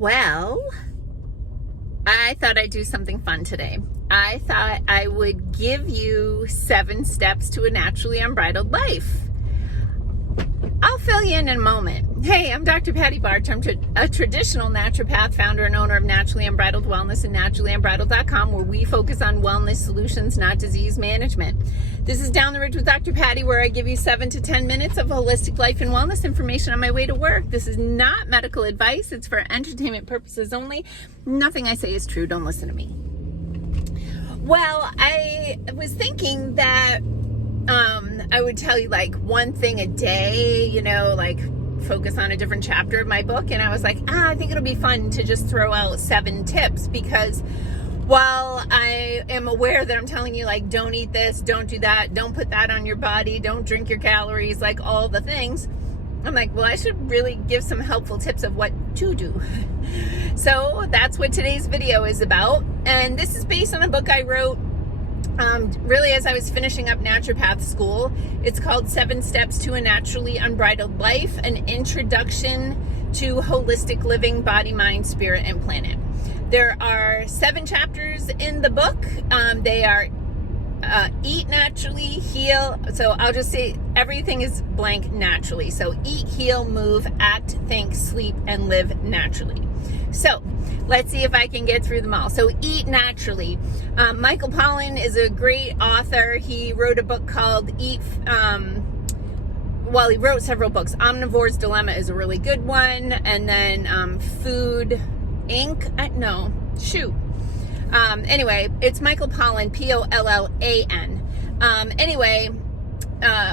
Well, I thought I'd do something fun today. I thought I would give you 7 steps to a naturally unbridled life. I'll fill you in a moment. Hey, I'm Dr. Patty Barch. I'm a traditional naturopath, founder and owner of Naturally Unbridled Wellness and naturallyunbridled.com, where we focus on wellness solutions, not disease management. This is Down the Ridge with Dr. Patty, where I give you 7 to 10 minutes of holistic life and wellness information on my way to work. This is not medical advice. It's for entertainment purposes only. Nothing I say is true. Don't listen to me. Well, I was thinking that I would tell you like one thing a day, like focus on a different chapter of my book. And I was like, I think it'll be fun to just throw out 7 tips, because while I am aware that I'm telling you, like, don't eat this, don't do that, don't put that on your body, don't drink your calories, like all the things, I'm like, well, I should really give some helpful tips of what to do. So that's what today's video is about. And this is based on a book I wrote really as I was finishing up naturopath school. It's called 7 Steps to a Naturally Unbridled Life, an introduction to holistic living, body, mind, spirit, and planet. There are 7 chapters in the book. They are eat naturally, heal. So I'll just say everything is blank naturally. So eat, heal, move, act, think, sleep, and live naturally. So let's see if I can get through them all. So eat naturally. Michael Pollan is a great author. He wrote a book called he wrote several books. Omnivore's Dilemma is a really good one. And then Food Inc. Anyway, it's Michael Pollan, Pollan.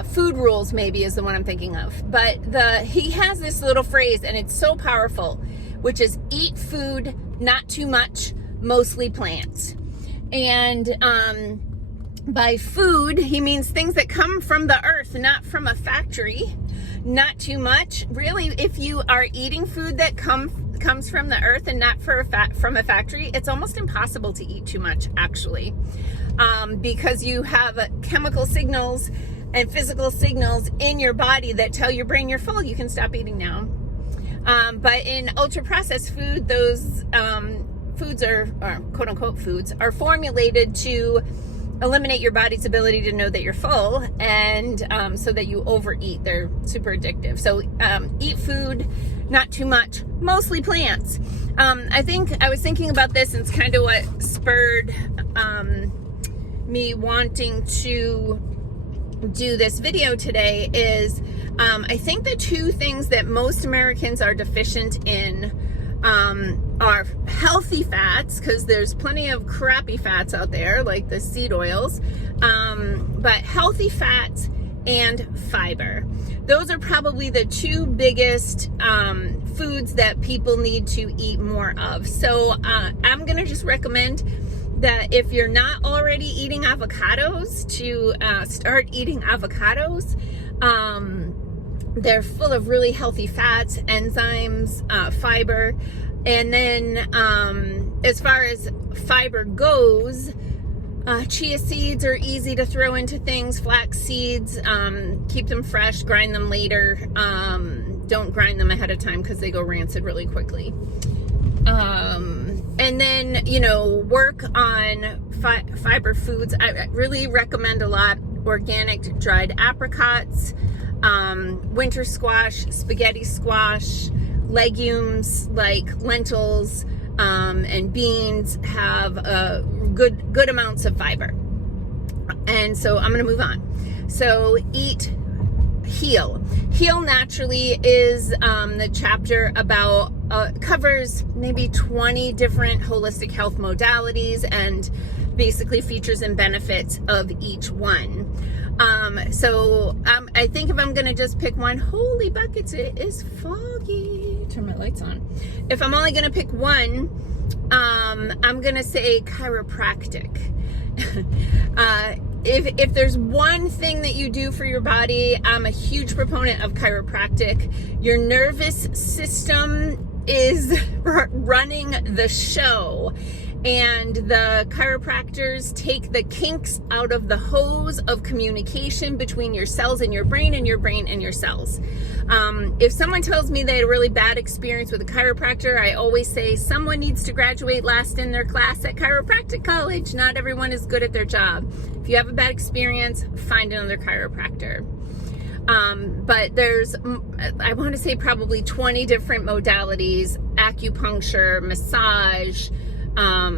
Food Rules maybe is the one I'm thinking of. But he has this little phrase, and it's so powerful, which is eat food, not too much, mostly plants. And by food, he means things that come from the earth, not from a factory. Not too much. Really, if you are eating food that comes from the earth and not from a factory, it's almost impossible to eat too much, actually, because you have chemical signals and physical signals in your body that tell your brain you're full. You can stop eating now. But in ultra-processed food, those foods or quote unquote foods are formulated to eliminate your body's ability to know that you're full, and so that you overeat. They're super addictive. So eat food, not too much, mostly plants. I think I was thinking about this, and it's kind of what spurred me wanting to do this video today is I think the 2 things that most Americans are deficient in are healthy fats, because there's plenty of crappy fats out there, like the seed oils, but healthy fats and fiber. Those are probably the 2 biggest foods that people need to eat more of. So I'm going to just recommend that if you're not already eating avocados, to start eating avocados. They're full of really healthy fats, enzymes, fiber. And then as far as fiber goes, chia seeds are easy to throw into things. Flax seeds, keep them fresh, grind them later. Don't grind them ahead of time because they go rancid really quickly. And then, work on fiber foods. I really recommend a lot organic dried apricots, winter squash, spaghetti squash, legumes like lentils and beans have good amounts of fiber. And so I'm going to move on. So eat, heal. Heal naturally is the chapter about covers maybe 20 different holistic health modalities and basically features and benefits of each one. I think if I'm going to just pick one, holy buckets, it is foggy. Turn my lights on. If I'm only going to pick one, I'm going to say chiropractic. If there's one thing that you do for your body, I'm a huge proponent of chiropractic. Your nervous system is running the show. And the chiropractors take the kinks out of the hose of communication between your cells and your brain and your brain and your cells. If someone tells me they had a really bad experience with a chiropractor, I always say someone needs to graduate last in their class at chiropractic college. Not everyone is good at their job. If you have a bad experience, find another chiropractor. But there's, I want to say probably 20 different modalities: acupuncture, massage, I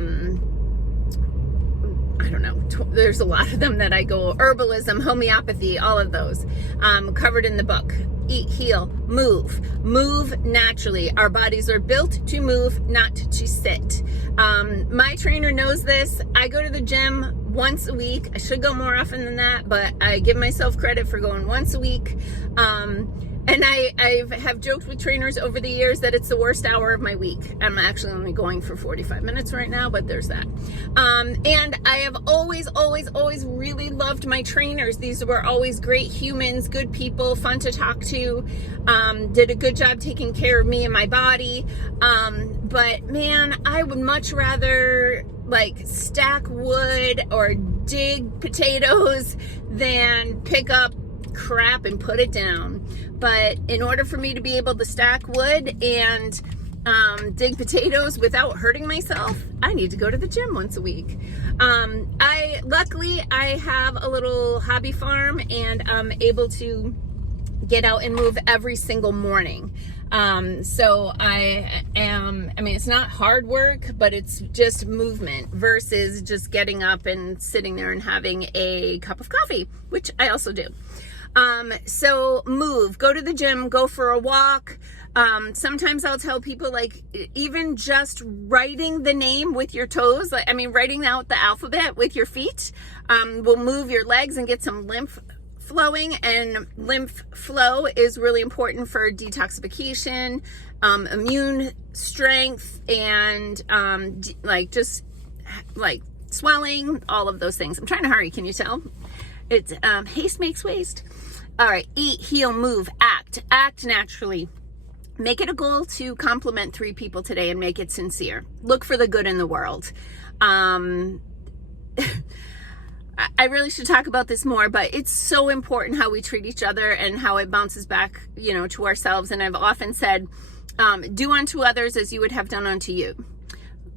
don't know, there's a lot of them that I go, herbalism, homeopathy, all of those, covered in the book. Eat, heal, move naturally. Our bodies are built to move, not to sit. My trainer knows this. I go to the gym once a week. I should go more often than that, but I give myself credit for going once a week. And I have joked with trainers over the years that it's the worst hour of my week. I'm actually only going for 45 minutes right now, but there's that. And I have always really loved my trainers. These were always great humans, good people, fun to talk to, did a good job taking care of me and my body. But man, I would much rather like stack wood or dig potatoes than pick up crap and put it down. But in order for me to be able to stack wood and dig potatoes without hurting myself, I need to go to the gym once a week. Luckily I have a little hobby farm and I'm able to get out and move every single morning. So I mean, it's not hard work, but it's just movement versus just getting up and sitting there and having a cup of coffee, which I also do. So move, go to the gym, go for a walk. Sometimes I'll tell people, like, even just writing the name with your toes, like, I mean, writing out the alphabet with your feet, will move your legs and get some lymph flowing, and lymph flow is really important for detoxification, immune strength, and, just swelling, all of those things. I'm trying to hurry. Can you tell? It's, haste makes waste. All right. Eat, heal, move, act naturally. Make it a goal to compliment 3 people today and make it sincere. Look for the good in the world. I really should talk about this more, but it's so important how we treat each other and how it bounces back, to ourselves. And I've often said, do unto others as you would have done unto you.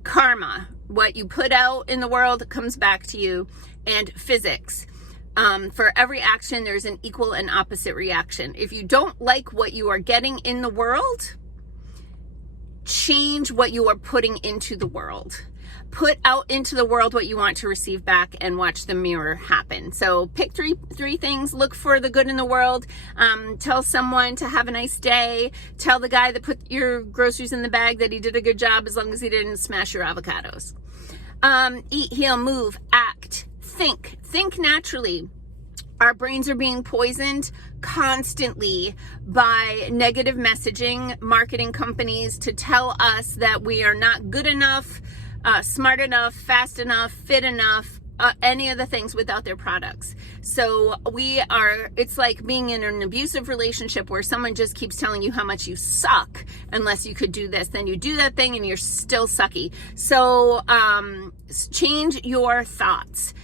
Karma, what you put out in the world comes back to you. And physics. For every action, there's an equal and opposite reaction. If you don't like what you are getting in the world, change what you are putting into the world. Put out into the world what you want to receive back and watch the mirror happen. So pick three things. Look for the good in the world. Tell someone to have a nice day. Tell the guy that put your groceries in the bag that he did a good job as long as he didn't smash your avocados. Eat, heal, move, act. Think naturally. Our brains are being poisoned constantly by negative messaging, marketing companies to tell us that we are not good enough, smart enough, fast enough, fit enough, any of the things without their products. So it's like being in an abusive relationship where someone just keeps telling you how much you suck unless you could do this. Then you do that thing and you're still sucky. So change your thoughts.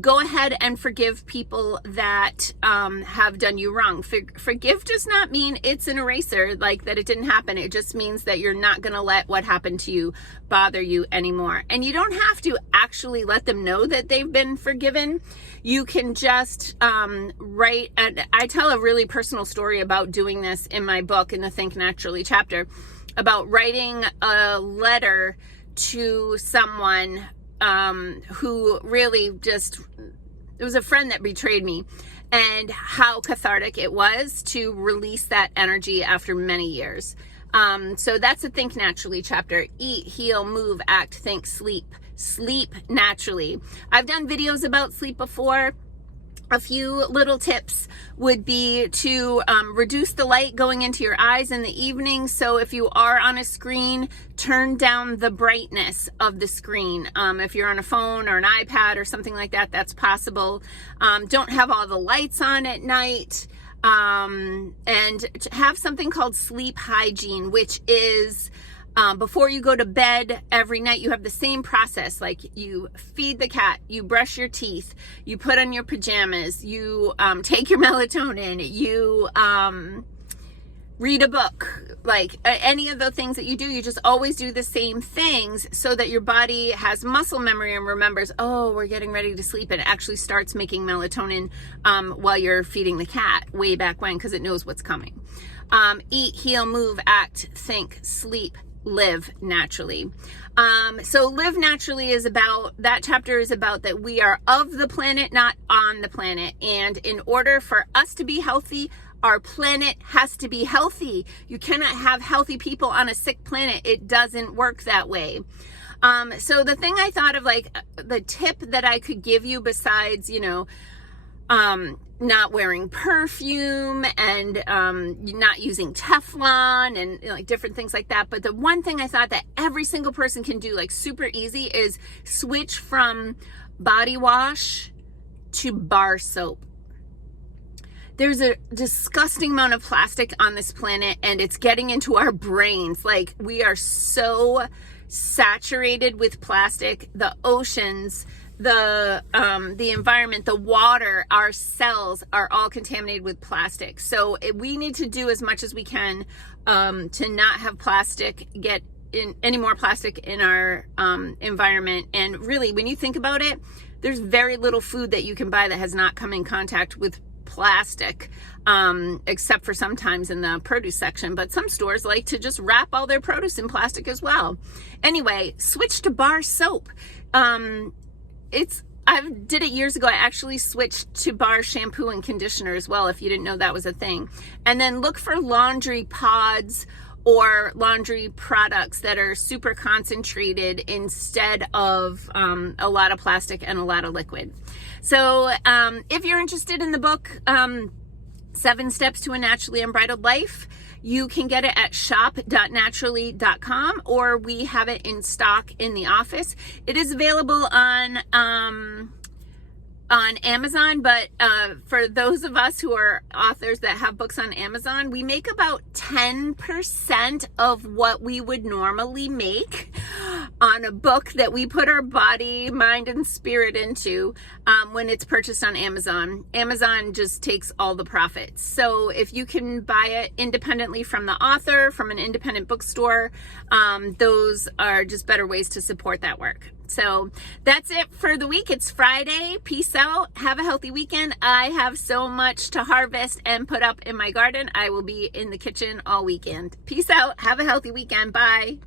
Go ahead and forgive people that have done you wrong. Forgive does not mean it's an eraser, like that it didn't happen. It just means that you're not going to let what happened to you bother you anymore. And you don't have to actually let them know that they've been forgiven. You can just write, and I tell a really personal story about doing this in my book, in the Think Naturally chapter, about writing a letter to someone who really just, it was a friend that betrayed me, and how cathartic it was to release that energy after many years. So that's the Think Naturally chapter. Eat, heal, move, act, think, sleep. Sleep naturally. I've done videos about sleep before. A few little tips would be to reduce the light going into your eyes in the evening. So if you are on a screen, turn down the brightness of the screen. If you're on a phone or an iPad or something like that, that's possible. Don't have all the lights on at night. And have something called sleep hygiene, which is Before you go to bed every night, you have the same process. Like you feed the cat, you brush your teeth, you put on your pajamas, you take your melatonin, you read a book. Like any of the things that you do, you just always do the same things so that your body has muscle memory and remembers, oh, we're getting ready to sleep, and it actually starts making melatonin while you're feeding the cat way back when, because it knows what's coming. Eat, heal, move, act, think, sleep, live naturally. So live naturally is about, that chapter is about that we are of the planet, not on the planet. And in order for us to be healthy, our planet has to be healthy. You cannot have healthy people on a sick planet. It doesn't work that way. So the thing I thought of, like the tip that I could give you besides, not wearing perfume and not using Teflon and like different things like that. But the one thing I thought that every single person can do, like super easy, is switch from body wash to bar soap. There's a disgusting amount of plastic on this planet, and it's getting into our brains. Like, we are so saturated with plastic. The oceans, the environment, the water, our cells are all contaminated with plastic. So we need to do as much as we can to not have plastic get in, any more plastic in our environment. And really, when you think about it, there's very little food that you can buy that has not come in contact with plastic, except for sometimes in the produce section. But some stores like to just wrap all their produce in plastic as well. Anyway, switch to bar soap. I did it years ago. I actually switched to bar shampoo and conditioner as well, if you didn't know that was a thing. And then look for laundry pods or laundry products that are super concentrated instead of a lot of plastic and a lot of liquid. So if you're interested in the book, 7 Steps to a Naturally Unbridled Life, you can get it at shop.naturally.com, or we have it in stock in the office. It is available on Amazon, but for those of us who are authors that have books on Amazon, we make about 10% of what we would normally make on a book that we put our body, mind, and spirit into when it's purchased on Amazon. Amazon just takes all the profits. So if you can buy it independently from the author, from an independent bookstore, those are just better ways to support that work. So that's it for the week. It's Friday. Peace out. Have a healthy weekend. I have so much to harvest and put up in my garden. I will be in the kitchen all weekend. Peace out. Have a healthy weekend. Bye.